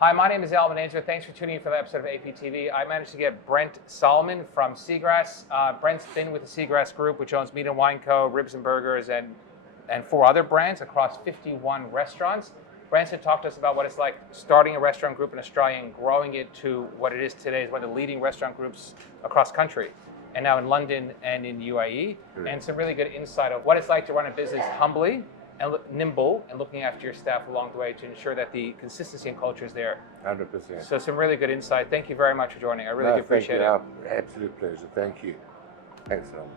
Hi, my name is Alvin Azer. Thanks for tuning in for the episode of APTV. I managed to get Brent Solomon from Seagrass. Brent's been with the Seagrass Group, which owns Meat and Wine Co., Ribs and Burgers, and 4 other brands across 51 restaurants. Brent's going to talk to us about what it's like starting a restaurant group in Australia and growing it to what it is today, is one of the leading restaurant groups across country, and now in London and in UAE, and some really good insight of what it's like to run a business humbly and nimble and looking after your staff along the way to ensure that the consistency and culture is there. 100%. So some really good insight. Thank you very much for joining. I really do appreciate it. Absolute pleasure. Thank you. Thanks, Al.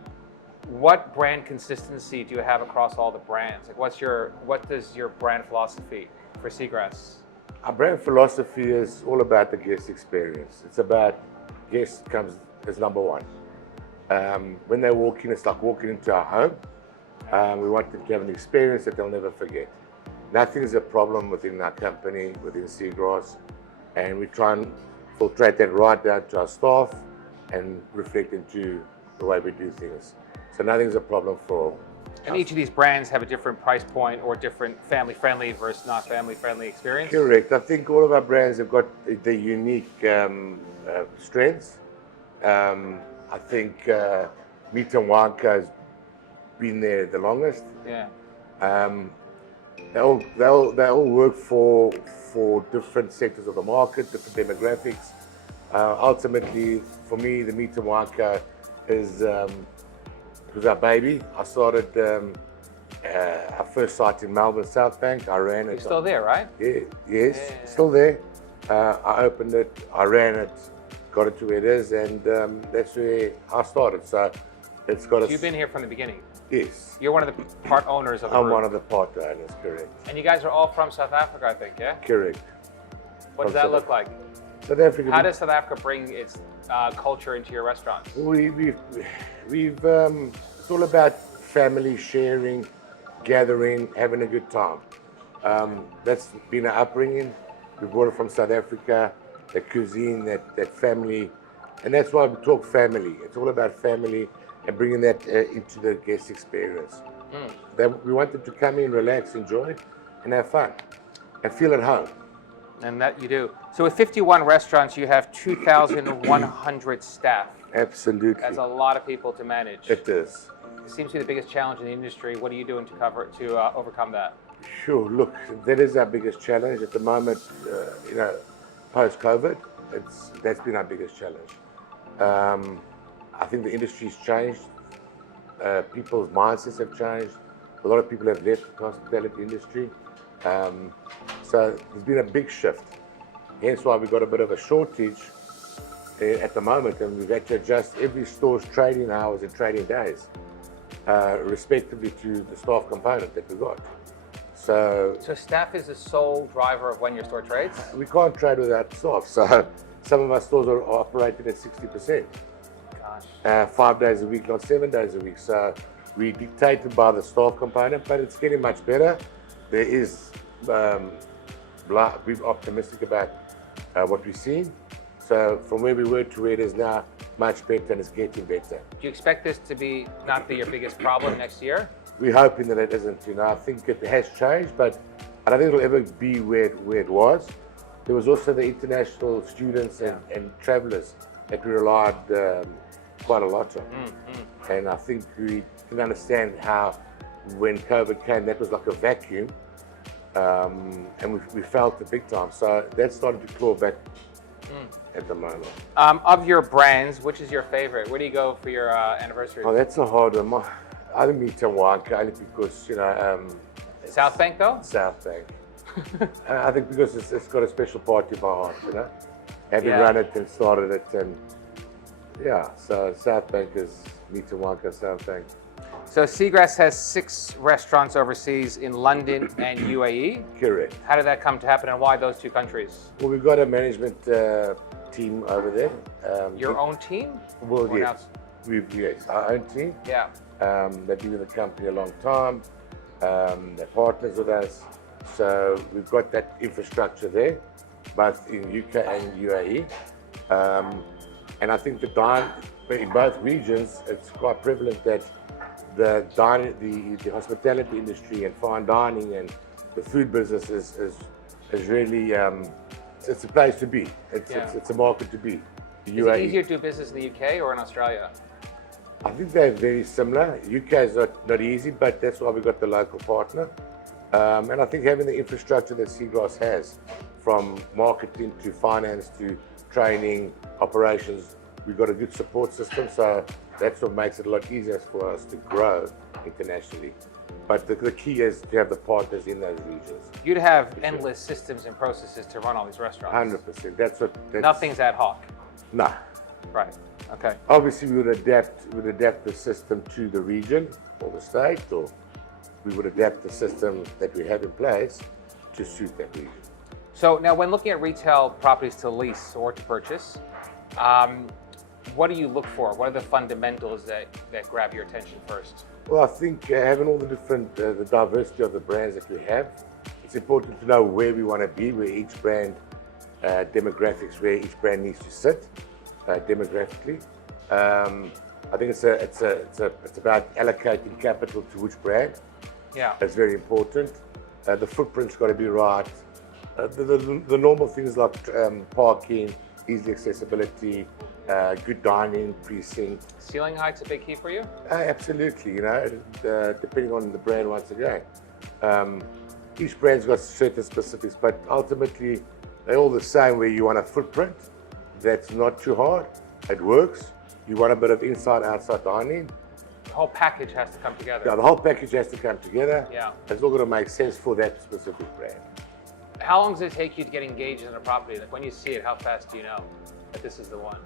What brand consistency do you have across all the brands? Like what does your brand philosophy for Seagrass? Our brand philosophy is all about the guest experience. It's about guest comes as number one. When they walk in, it's like walking into our home. We want them to have an experience that they'll never forget. Nothing is a problem within our company, within Seagrass, and we try and filtrate that right down to our staff and reflect into the way we do things. So nothing's a problem for And each of these brands have a different price point or different family-friendly versus not family-friendly experience? Correct. I think all of our brands have got the unique strengths. I think Meat and Wine Co. has been there the longest. Yeah. They all work for different sectors of the market, different demographics. Ultimately, for me, the Meat and Wine Co. is was our baby. I started our first site in Melbourne, South Bank. I ran it. You're still there, right? Yeah, yes, still there. I opened it, I ran it, got it to where it is, and that's where I started. So it's got. So you've been here from the beginning. Yes. You're one of the part owners of the I'm group. one of the part owners, correct. And you guys are all from South Africa, I think, yeah? Correct. What does that look like? South Africa. How does South Africa bring its culture into your restaurants? We've it's all about family sharing, gathering, having a good time. That's been our upbringing. We brought it from South Africa, that cuisine, that family, and that's why we talk family. It's all about family and bringing that into the guest experience. We want them to come in, relax, enjoy, and have fun, and feel at home. And that you do. So with 51 restaurants, you have 2,100 staff. Absolutely. That's a lot of people to manage. It is. It seems to be the biggest challenge in the industry. What are you doing to overcome that? Sure. Look, that is our biggest challenge at the moment. Post-COVID, that's been our biggest challenge. I think the industry's changed. People's mindsets have changed. A lot of people have left the hospitality industry. So there's been a big shift. Hence why we've got a bit of a shortage at the moment, and we've had to adjust every store's trading hours and trading days, respectively to the staff component that we've got. So staff is the sole driver of when your store trades? We can't trade without staff. So some of our stores are operating at 60%. Gosh. 5 days a week, not 7 days a week. So we're dictated by the staff component, but it's getting much better. There is, we're optimistic about what we're seeing. So from where we were to where it is now, much better, and it's getting better. Do you expect this to not be your biggest problem next year? We're hoping that it isn't. I think it has changed, but I don't think it'll ever be where it was. There was also the international students and travelers that we relied quite a lot on. And I think we can understand how when COVID came, that was like a vacuum, and we felt it big time. So that's starting to claw back at the moment. Of your brands, which is your favorite? Where do you go for your anniversary? Oh, that's a hard one. I think Meat and Wine Co, only because, South Bank though? South Bank. I think because it's got a special part in my heart, Having run it and started it, and so South Bank is Meat and Wine Co, South Bank. So Seagrass has 6 restaurants overseas in London and UAE. Correct. How did that come to happen, and why those 2 countries? Well, we've got a management team over there. Your own team? Well, yes. Yes, our own team. Yeah. They've been with the company a long time. They're partners with us. So we've got that infrastructure there, both in UK and UAE. And I think in both regions, it's quite prevalent that the hospitality industry and fine dining and the food business is really it's a place to be. Yeah. It's a market to be. The Is it UAE. easier to do business in the UK or in Australia? I think they're very similar. UK is not easy, but that's why we got the local partner. And I think having the infrastructure that Seagrass has, from marketing to finance to training, operations, we've got a good support system. So that's what makes it a lot easier for us to grow internationally. But the key is to have the partners in those regions. You'd have endless systems and processes to run all these restaurants. 100%. That's Nothing's ad hoc. No. Right. Okay. Obviously, we would adapt the system to the region or the state, or we would adapt the system that we have in place to suit that region. So now, when looking at retail properties to lease or to purchase, what do you look for? What are the fundamentals that grab your attention first? Well, I think having all the different, the diversity of the brands that we have, it's important to know where we want to be, where each brand demographics, where each brand needs to sit demographically. I think it's about allocating capital to which brand. Yeah. That's very important. The footprint's got to be right. The normal things like parking, easy accessibility, good dining precinct. Ceiling height's a big key for you? Absolutely, depending on the brand once again. Each brand's got certain specifics, but ultimately they're all the same, where you want a footprint that's not too hard, it works. You want a bit of inside-outside dining. The whole package has to come together. Yeah, the whole package has to come together. Yeah. It's all going to make sense for that specific brand. How long does it take you to get engaged in a property? Like when you see it, how fast do you know that this is the one?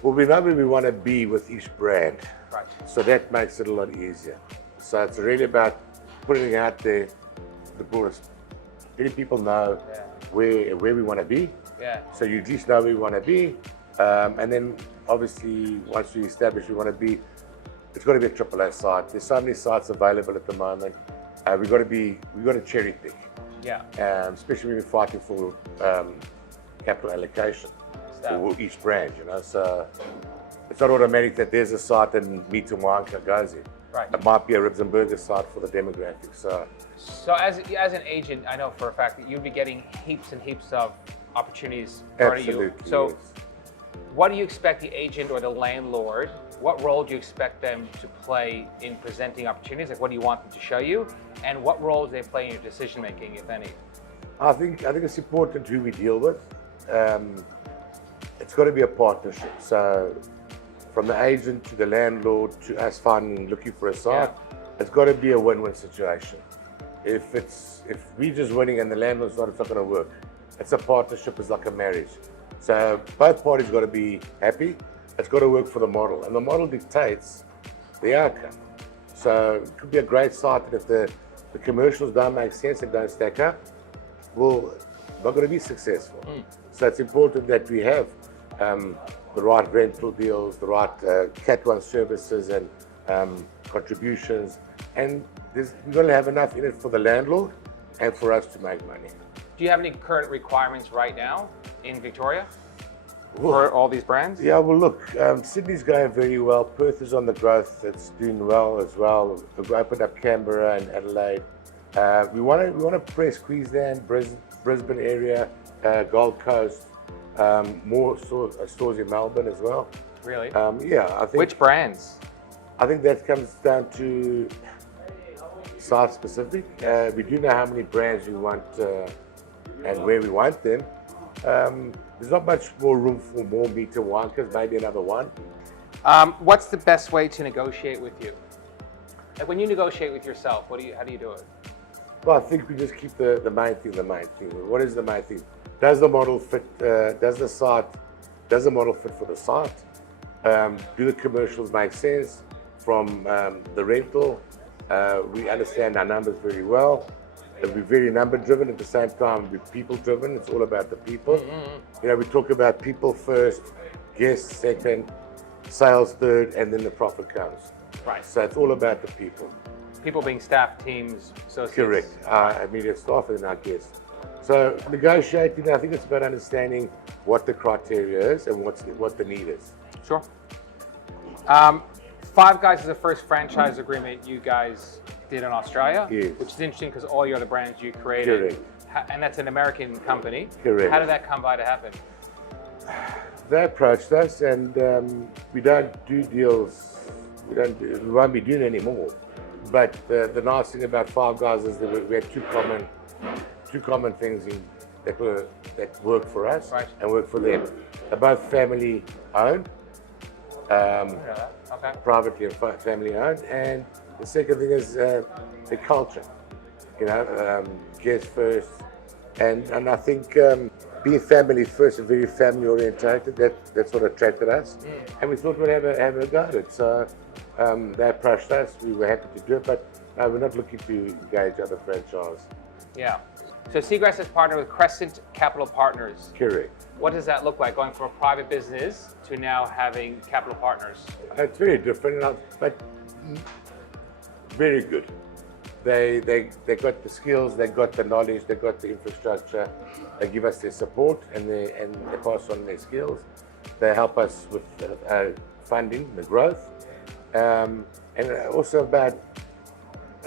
Well, we know where we want to be with each brand. Right. So that makes it a lot easier. So it's really about putting it out there, the broadest. Letting people know where we want to be. Yeah. So you at least know where we want to be. And then obviously once we establish we want to be, it's got to be a AAA site. There's so many sites available at the moment. We've got to cherry pick. Yeah. Especially when we're fighting for capital allocation for each brand, So it's not automatic that there's a site and meat and wine goes in. Right. It might be a ribs and burger site for the demographics. So as an agent, I know for a fact that you'd be getting heaps and heaps of opportunities thrown at you. Absolutely. So Yes. what do you expect the agent or the landlord, what role do you expect them to play in presenting opportunities? Like what do you want them to show you? And what role do they play in your decision making, if any? I think it's important who we deal with. It's got to be a partnership. So from the agent to the landlord to us looking for a site, it's got to be a win-win situation. If we're just winning and the landlord's not, it's not going to work. It's a partnership. It's like a marriage. So both parties got to be happy. It's got to work for the model, and the model dictates the outcome. So it could be a great site, and if the commercials don't make sense and don't stack up, well, not going to be successful. So it's important that we have the right rental deals, the right Cat 1 services and contributions, and we're going to have enough in it for the landlord and for us to make money. Do you have any current requirements right now in Victoria for all these brands? Yeah, well, look, Sydney's going very well. Perth is on the growth; it's doing well as well. We've opened up Canberra and Adelaide. We want to press Queensland, Brisbane area, Gold Coast, more stores in Melbourne as well. Really? Yeah, I think. Which brands? I think that comes down to site specific. We do know how many brands we want and where we want them. There's not much more room for more meat and wine, because maybe another one. What's the best way to negotiate with you? Like when you negotiate with yourself, how do you do it? Well, I think we just keep the main thing the main thing. What is the main thing? Does the model fit? Does the model fit for the site? Do the commercials make sense from the rental? We understand our numbers very well. It'll be very number driven, at the same time be people driven. It's all about the people. We talk about people first, guests second, sales third, and then the profit comes. Right. So it's all about the people. People being staff, teams, associates. Correct. Our immediate staff and our guests. So negotiating, I think it's about understanding what the criteria is and what the need is. Sure. Five Guys is the first franchise agreement you guys did in Australia, Yes. which is interesting because all your other brands you created, Correct. and that's an American company. Correct. How did that come by to happen? They approached us, and we don't do deals. We won't be doing anymore. But the nice thing about Five Guys is that we had two common things that work for us Right. and work for them. They're both family owned, Okay. privately and family owned, and the second thing is the culture. Guest first, and I think being family first and very family orientated, that's what attracted us, and we thought we'd have a go at it. So they approached us. We were happy to do it, but no, we're not looking to engage other franchise. Yeah. So Seagrass has partnered with Crescent Capital Partners. Correct. What does that look like, going from a private business to now having capital partners? It's very different, but very good. They got the skills, they got the knowledge, they got the infrastructure. They give us their support and they pass on their skills. They help us with funding, the growth, and also about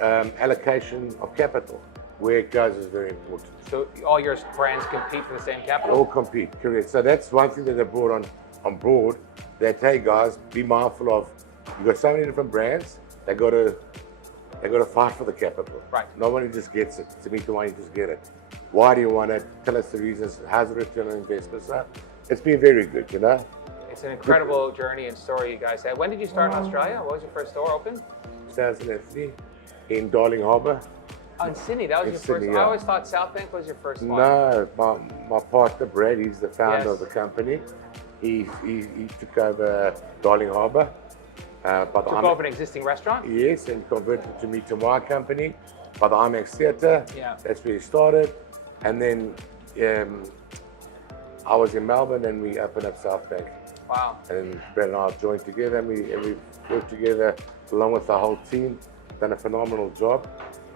allocation of capital. Where it goes is very important. So all your brands compete for the same capital? All compete, correct. So that's one thing that they brought on board. That, hey guys, be mindful of, you've got so many different brands. They got to fight for the capital. Right. Nobody just gets it. To me, you just get it. Why do you want it? Tell us the reasons. How's the return on investment? So it's been very good, It's an incredible journey and story you guys had. When did you start in Australia? What was your first store open? 2003 in Darling Harbour. Oh, in Sydney, that was In your Sydney, first. yeah. I always thought South Bank was your first one. No, my partner Brent, he's the founder Yes. of the company. He took over Darling Harbour. Took over an existing restaurant? Yes, and converted it to me to my company by the IMAX Theatre. Yeah. That's where he started. And then I was in Melbourne and we opened up South Bank. Wow. And Brent and I joined together and we worked together along with the whole team. Done a phenomenal job.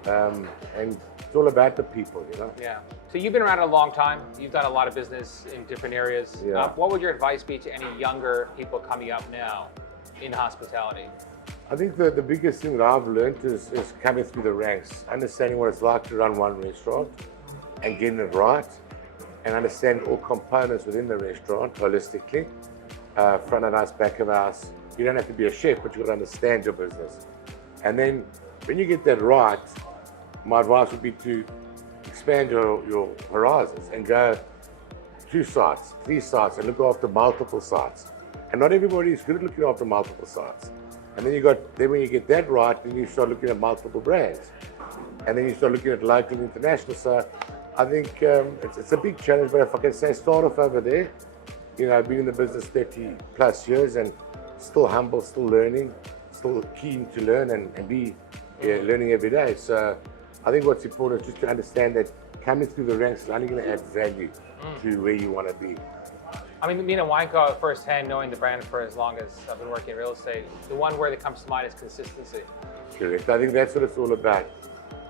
And it's all about the people, Yeah. So you've been around a long time. You've done a lot of business in different areas. Yeah. What would your advice be to any younger people coming up now in hospitality? I think the biggest thing that I've learned is coming through the ranks, understanding what it's like to run one restaurant and getting it right, and understand all components within the restaurant holistically, front of house, back of house. You don't have to be a chef, but you've got to understand your business. And then when you get that right, my advice would be to expand your horizons and go 2 sites, 3 sites, and look after multiple sites. And not everybody is good at looking after multiple sites. And then when you get that right, then you start looking at multiple brands. And then you start looking at local and international. So I think it's a big challenge, but if I can say, start off over there, been in the business 30 plus years and still humble, still learning, still keen to learn and be learning every day. So I think what's important is just to understand that coming through the ranks is only going to add value to where you want to be. I mean, being a wine co firsthand, knowing the brand for as long as I've been working in real estate, the one word that comes to mind is consistency. Correct. I think that's what it's all about.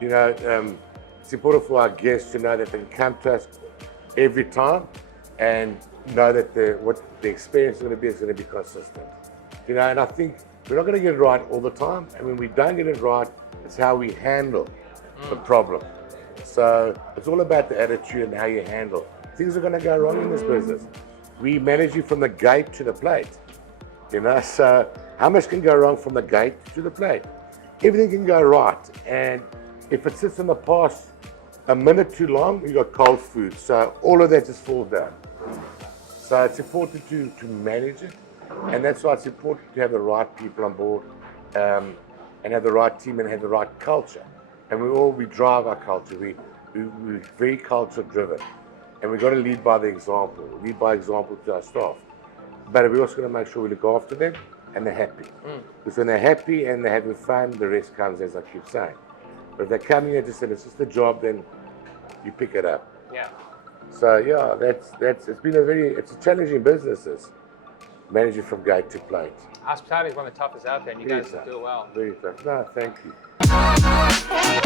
It's important for our guests to know that they can come to us every time and know that what the experience is going to be consistent. And I think we're not going to get it right all the time. And when we don't get it right, it's how we handle the problem. So it's all about the attitude and how you handle. Things are going to go wrong in this business. We manage you from the gate to the plate. So how much can go wrong from the gate to the plate? Everything can go right. And if it sits in the past a minute too long, you got cold food. So all of that just falls down. So it's important to manage it. And that's why it's important to have the right people on board and have the right team and have the right culture. And we drive our culture. We're very culture driven. And we've got to lead by example to our staff. But we're also going to make sure we look after them and they're happy. Because when they're happy and they're having fun, the rest comes, as I keep saying. But if they're coming here just saying it's just a job, then you pick it up. Yeah. So yeah, it's a challenging business, managing from gate to plate. Hospitality is one of the toughest out there, and you guys do it well. Very tough. No, thank you.